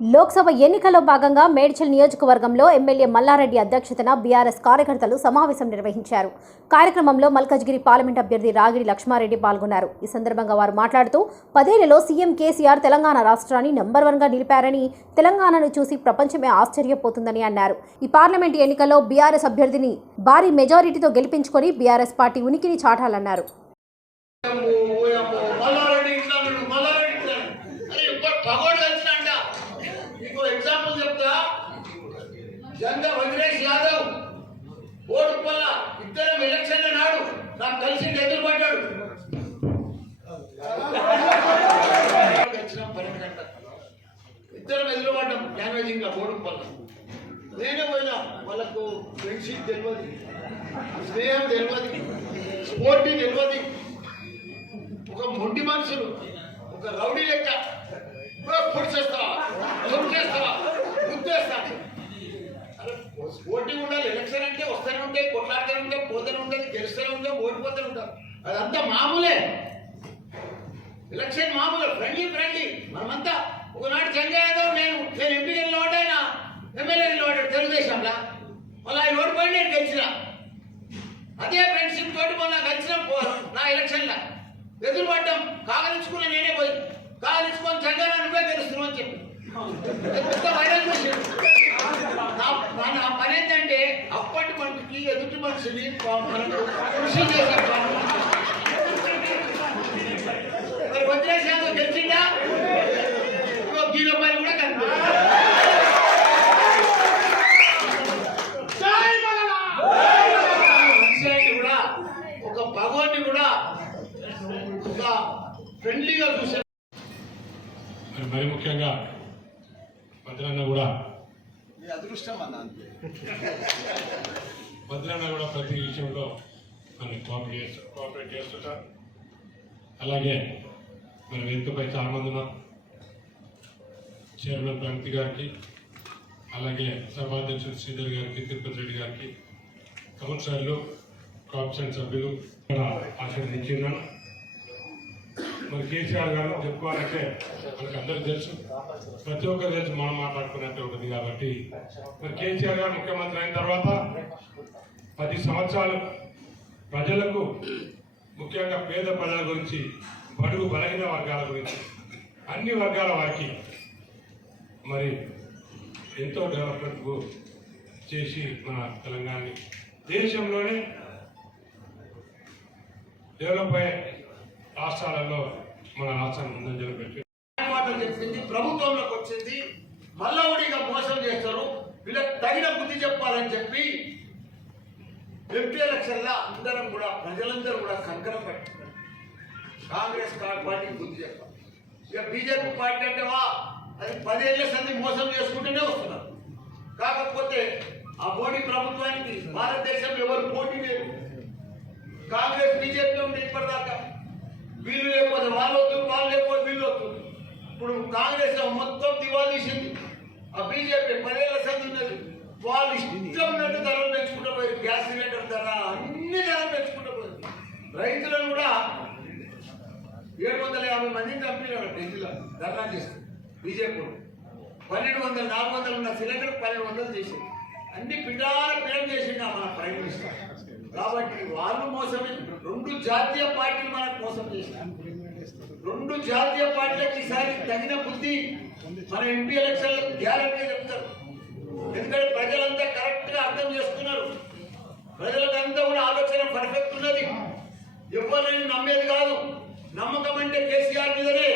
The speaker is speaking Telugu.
లోక్సభ ఎన్నికల్లో భాగంగా మేడ్చల్ నియోజకవర్గంలో ఎమ్మెల్యే మల్లారెడ్డి అధ్యక్షతన బీఆర్ఎస్ కార్యకర్తలు సమావేశం నిర్వహించారు. కార్యక్రమంలో మల్కజ్గిరి పార్లమెంట్ అభ్యర్థి రాగిడి లక్ష్మారెడ్డి పాల్గొన్నారు. ఈ సందర్భంగా వారు మాట్లాడుతూ పదేళ్ళలో సీఎం కేసీఆర్ తెలంగాణ రాష్ట్రాన్ని నంబర్ వన్గా నిలిపారని తెలంగాణను చూసి ప్రపంచమే ఆశ్చర్యపోతుందని అన్నారు. ఈ పార్లమెంట్ ఎన్నికల్లో బీఆర్ఎస్ అభ్యర్థిని భారీ మెజారిటీతో గెలిపించుకొని బీఆర్ఎస్ పార్టీ ఉనికిని చాటాలన్నారు. జంగ వదిలేష్ యాదవ్. ఓటుపల్ల ఇద్దరం ఎలక్షన్ల నాడు నాకు కలిసి ఎదురు పడ్డాడు. పన్నెండు ఇద్దరం ఎదురు పడ్డాం డ్యామేజింగ్గా ఓటుపల్ల నేనే పోయినా వాళ్ళకు ఫ్రెండ్షిప్ తెలియదు స్నేహం తెలియదు స్పోర్టీ తెలియదు ఒక మొండి మనుషులు ఒక రౌడీ లెక్క. పొడిచేస్తావా పొడిచేస్తావా గుర్తేస్తాను పోటీ ఉండాలి ఎలక్షన్ అంటే వస్తూనే ఉంటాయి కొట్లాడుతూనే ఉంటాయి పోతూనే ఉంటుంది గెలుస్తూనే ఉంటాం ఓడిపోతూనే ఉంటాం అదంతా మామూలే. ఎలక్షన్ మామూలు ఫ్రెండ్లీ ఫ్రెండ్లీ. మనమంతా ఒకనాడు సంజయ్ యాదవ్ నేను నేను ఎంపీ నిలబడ్డా ఆయన ఎమ్మెల్యే నిలబడ్డాడు తెలుగుదేశంలో. మళ్ళీ ఆయన ఓడిపోయి నేను గెలిచిన. అదే ఫ్రెండ్షిప్ తోటి మొన్న కలిసిన నా ఎలక్షన్లో. ఎదురుపడ్డం కాగలించుకున్న నేనే పోయి కాగలించుకొని సంఘాన్ని నువ్వే గెలుస్తున్నావు అని చెప్పి పెద్ద వైరల్ చేసాడు నా నా- నా పని ఏంటంటే మనిషికి ఎదుటి మనిషిని కృషి చేసే. మరి వదిలేసి యాదవ్ గెలిచిందా ఇంకో గీలో పని కూడా కనిపిస్తుంది ఒక భగవాన్ని కూడా ఒక ఫ్రెండ్లీగా చూసే మరి ముఖ్యంగా భద్రన్న కూడా అదృష్టం అన్న అంతే. భద్రాన కూడా ప్రతి విషయంలో మనం కోఆపరేట్ చేస్తూ కోఆపరేట్ చేస్తుంటారు అలాగే మన ఎంతపై చాలా ఉన్నాం చైర్మన్ ప్రగతి గారికి అలాగే సభాధ్యక్షుడు శ్రీధర్ గారికి తిరుపతి రెడ్డి గారికి కౌన్సిలర్లు కాప్షన్ సభ్యులు ఆశీర్వదించున్నాను మరి కేసీఆర్ గారు చెప్పుకోవాలంటే మనకు అందరికి తెలుసు. ప్రతి ఒక్కరు తెలుసు మనం మాట్లాడుకున్నట్టు ఉంటుంది కాబట్టి. మరి కేసీఆర్ గారు ముఖ్యమంత్రి అయిన తర్వాత పది సంవత్సరాలు ప్రజలకు ముఖ్యంగా పేద ప్రజల గురించి బడుగు బలహీన వర్గాల గురించి అన్ని వర్గాల వారికి మరి ఎంతో డెవలప్మెంట్ చేసి మన తెలంగాణని దేశంలోనే డెవలప్ అయ్యే రాష్ట్రాలలో మన రాష్ట్రాన్ని ముందంజలు పెట్టి మాటలు చెప్పింది ప్రభుత్వంలోకి వచ్చింది. మల్లవుడిగా మోసం చేస్తారు. వీళ్ళకి తగిన బుద్ధి చెప్పాలని చెప్పి ఎంపీ ఎలక్షన్లో అందరం కూడా ప్రజలందరూ కూడా సంకరం పెట్టుకున్నారు కాంగ్రెస్ పార్టీకి బుద్ధి చెప్పాలి. ఇక బీజేపీ పార్టీ అంటే వా అది పదేళ్ళ సంది మోసం చేసుకుంటూనే వస్తున్నారు. కాకపోతే ఆ మోడీ ప్రభుత్వానికి భారతదేశంలో ఎవరు పోటీ లేరు కాంగ్రెస్ బీజేపీ ఉండే ఇప్పటిదాకా వీళ్ళు లేకపోతే వాళ్ళు వద్దు వాళ్ళు లేకపోతే వీళ్ళు వస్తుంది ఇప్పుడు కాంగ్రెస్ మొత్తం దివాళీ ఇచ్చింది. ఆ బీజేపీ పదేళ్ళ సంది ఉన్నది. వాళ్ళు ఇష్టం ఉన్నట్టు ధరలు పెంచుకుంటూ పోయి గ్యాస్ సిలిండర్ ధర అన్ని ధరలు పెంచుకుంటూ పోయి రైతులను కూడా ఏడు వందల యాభై మందిని చంపినాడు ఢిల్లీలో ధర్నా చేస్తే బీజేపీ పన్నెండు వందలు నాలుగు వందలు ఉన్న సిలిండర్ పన్నెండు వందలు చేసింది అన్ని పిటాల పిడం చేసింది మన ప్రైమ్ మినిస్టర్. కాబట్టి వాళ్ళు మోసమే. రెండు జాతీయ పార్టీలు మనకు మోసం చేసిన రెండు జాతీయ పార్టీలకు ఈసారి తగిన బుద్ధి మన ఎంపీ ఎలక్షన్ గ్యారంటీ చెప్తారు. ఎందుకంటే ప్రజలంతా కరెక్ట్గా అర్థం చేసుకున్నారు. ప్రజలకంతా కూడా ఆలోచన పర్ఫెక్ట్ ఉన్నది. ఎవరిని నమ్మేది కాదు. నమ్మకం అంటే కేసీఆర్ మీదనే